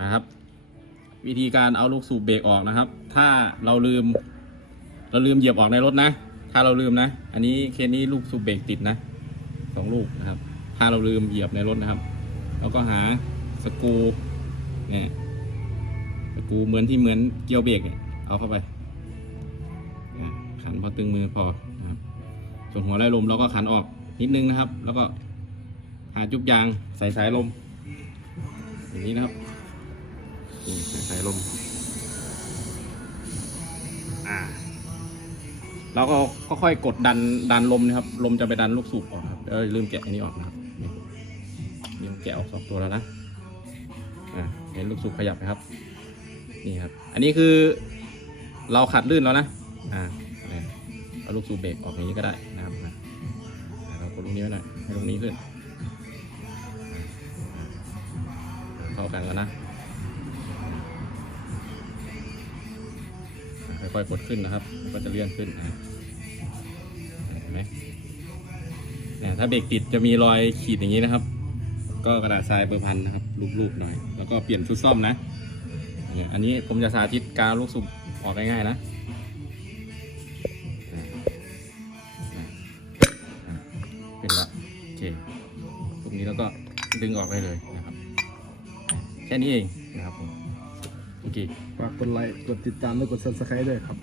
นะครับ วิธีการเอาลูกสูบเบรกออกนะครับ ถ้าเราลืม เราลืมเหยียบออกในรถนะ ถ้าเราลืมนะ อันนี้เคสนี้ลูกสูบเบรกติดนะสองลูกนะครับ ถ้าเราลืมเหยียบในรถนะครับเราก็หาสกูเนี่ยสกูเหมือนที่เหมือนเกียวเบรกเนี่ยเอาเข้าไปขันพอตึงมือพอนะครับส่วนหัวไล่ลมเราก็ขันออกนิดนึงนะครับ แล้วก็หาจุกยางใส่สายลมอย่างนี้นะครับ ลมอ่าเราก็ค่อยๆกดดันดันลมนะครับ ลมจะไปดันลูกสูบออกครับเออลืมแกะอันนี้ออกนะครับนี่นี่แกะออกสองตัวแล้วนะอ่าเห็นลูกสูบขยับไหมครับนี่ครับ อันนี้คือเราขัดลื่นแล้วนะอ่าเนี่ยเอาลูกสูบเบรกออกอย่างนี้ก็ได้นะครับนะอ่าเรากดลูกนี้ไว้หน่อยให้ลูกนี้ขึ้นอ่าเข้ากันแล้วนะ ค่อยๆกดขึ้นนะครับ ก็จะเลื่อนขึ้นนะเห็นไหมเนี่ยถ้าเบรกติดจะมีรอยขีดอย่างนี้นะครับ ก็กระดาษทรายเบอร์พันนะครับรูปๆหน่อย แล้วก็เปลี่ยนชุดซ่อมนะอันนี้ผมจะสาธิตการลูกสูบออกง่ายๆนะเป็นละโอเคตรงนี้แล้วก็ดึงออกได้เลยนะครับ แค่นี้เองนะครับผม โอเคฝากกดไลค์ กดติดตามและกด subscribe ด้วยครับ